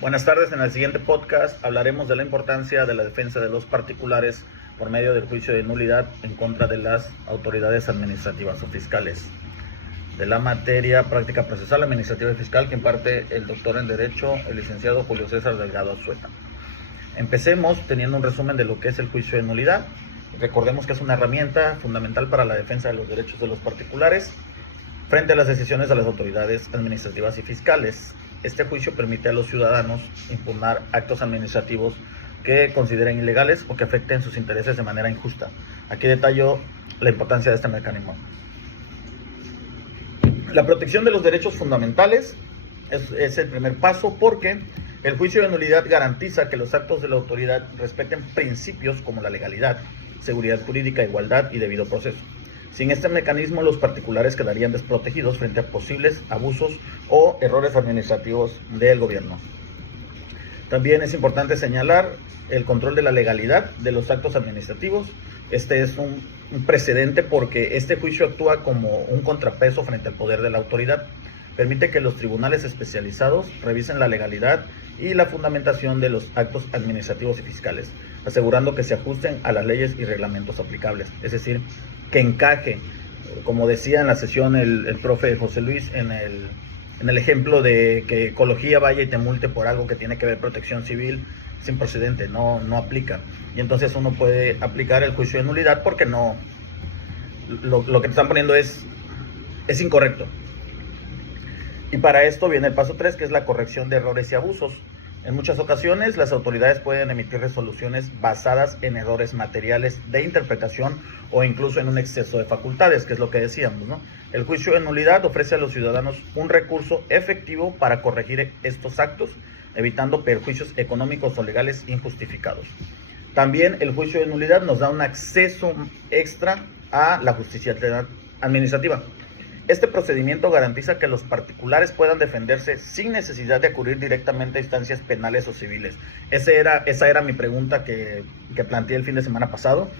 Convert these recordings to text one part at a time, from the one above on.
Buenas tardes, en el siguiente podcast hablaremos de la importancia de la defensa de los particulares por medio del juicio de nulidad en contra de las autoridades administrativas o fiscales. De la materia práctica procesal administrativa y fiscal que imparte el doctor en Derecho, el licenciado Julio César Delgado Azueta. Empecemos teniendo un resumen de lo que es el juicio de nulidad. Recordemos que es una herramienta fundamental para la defensa de los derechos de los particulares frente a las decisiones de las autoridades administrativas y fiscales. Este juicio permite a los ciudadanos impugnar actos administrativos que consideren ilegales o que afecten sus intereses de manera injusta. Aquí detallo la importancia de este mecanismo. La protección de los derechos fundamentales es el primer paso, porque el juicio de nulidad garantiza que los actos de la autoridad respeten principios como la legalidad, seguridad jurídica, igualdad y debido proceso. Sin este mecanismo, los particulares quedarían desprotegidos frente a posibles abusos o errores administrativos del gobierno. También es importante señalar el control de la legalidad de los actos administrativos. Este es un precedente porque este juicio actúa como un contrapeso frente al poder de la autoridad. Permite que los tribunales especializados revisen la legalidad y la fundamentación de los actos administrativos y fiscales, asegurando que se ajusten a las leyes y reglamentos aplicables. Es decir, que encaje, como decía en la sesión el profe José Luis, en el ejemplo de que Ecología vaya y te multe por algo que tiene que ver protección civil, sin procedente, no aplica. Y entonces uno puede aplicar el juicio de nulidad porque no, lo que te están poniendo es incorrecto. Y para esto viene el paso 3, que es la corrección de errores y abusos. En muchas ocasiones, las autoridades pueden emitir resoluciones basadas en errores materiales de interpretación o incluso en un exceso de facultades, que es lo que decíamos, ¿no? El juicio de nulidad ofrece a los ciudadanos un recurso efectivo para corregir estos actos, evitando perjuicios económicos o legales injustificados. También el juicio de nulidad nos da un acceso extra a la justicia administrativa. Este procedimiento garantiza que los particulares puedan defenderse sin necesidad de acudir directamente a instancias penales o civiles. Esa era mi pregunta que planteé el fin de semana pasado,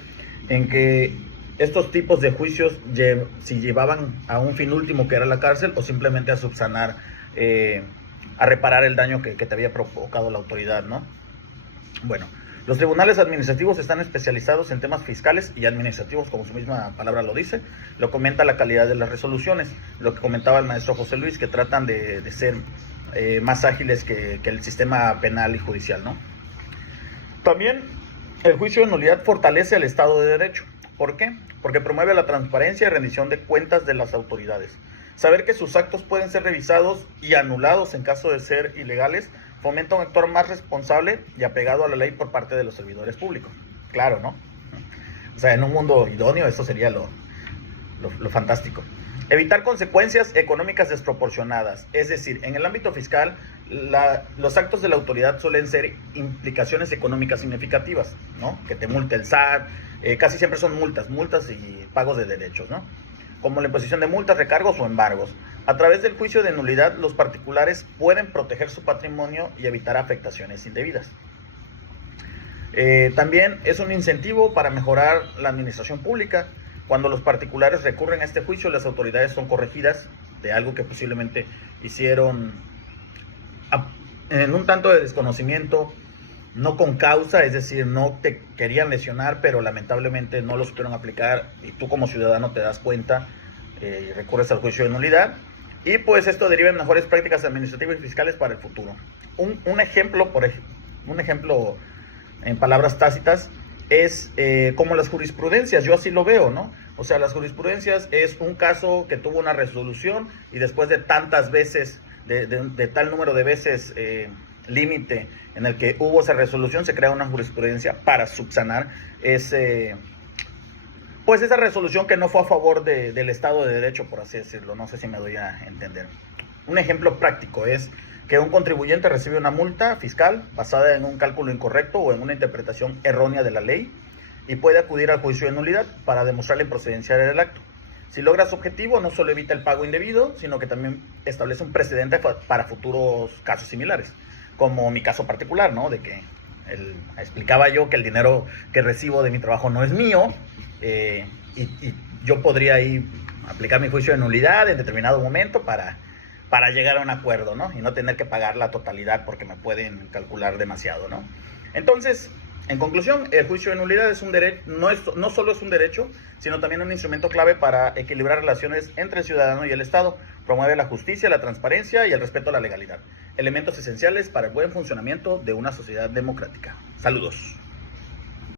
en que estos tipos de juicios si llevaban a un fin último, que era la cárcel, o simplemente a subsanar, a reparar el daño que te había provocado la autoridad, ¿no? Bueno, los tribunales administrativos están especializados en temas fiscales y administrativos, como su misma palabra lo dice. Lo comenta la calidad de las resoluciones, lo que comentaba el maestro José Luis, que tratan de ser más ágiles que el sistema penal y judicial, ¿no? También el juicio de nulidad fortalece al Estado de Derecho. ¿Por qué? Porque promueve la transparencia y rendición de cuentas de las autoridades. Saber que sus actos pueden ser revisados y anulados en caso de ser ilegales fomenta un actuar más responsable y apegado a la ley por parte de los servidores públicos. Claro, ¿no? O sea, en un mundo idóneo eso sería lo fantástico. Evitar consecuencias económicas desproporcionadas. Es decir, en el ámbito fiscal, los actos de la autoridad suelen ser implicaciones económicas significativas, ¿no? Que te multe el SAT, casi siempre son multas y pagos de derechos, ¿no? Como la imposición de multas, recargos o embargos. A través del juicio de nulidad, los particulares pueden proteger su patrimonio y evitar afectaciones indebidas. También es un incentivo para mejorar la administración pública. Cuando los particulares recurren a este juicio, las autoridades son corregidas de algo que posiblemente hicieron en un tanto de desconocimiento, no con causa, es decir, no te querían lesionar, pero lamentablemente no lo supieron aplicar y tú como ciudadano te das cuenta y recurres al juicio de nulidad. Y pues esto deriva en mejores prácticas administrativas y fiscales para el futuro. Un ejemplo en palabras tácitas es como las jurisprudencias. Yo así lo veo, ¿no? O sea, las jurisprudencias es un caso que tuvo una resolución y después de tantas veces, de tal número de veces límite en el que hubo esa resolución, se crea una jurisprudencia para subsanar esa resolución que no fue a favor del Estado de Derecho, por así decirlo. No sé si me doy a entender. Un ejemplo práctico es que un contribuyente recibe una multa fiscal basada en un cálculo incorrecto o en una interpretación errónea de la ley y puede acudir al juicio de nulidad para demostrar la improcedencia del acto. Si logra su objetivo, no solo evita el pago indebido, sino que también establece un precedente para futuros casos similares, como mi caso particular, ¿no? De que explicaba yo que el dinero que recibo de mi trabajo no es mío, y yo podría ahí aplicar mi juicio de nulidad en determinado momento para para llegar a un acuerdo, ¿no? Y no tener que pagar la totalidad porque me pueden calcular demasiado, ¿no? Entonces, en conclusión, el juicio de nulidad es un derecho, no solo es un derecho, sino también un instrumento clave para equilibrar relaciones entre el ciudadano y el Estado. Promueve la justicia, la transparencia y el respeto a la legalidad, elementos esenciales para el buen funcionamiento de una sociedad democrática. Saludos.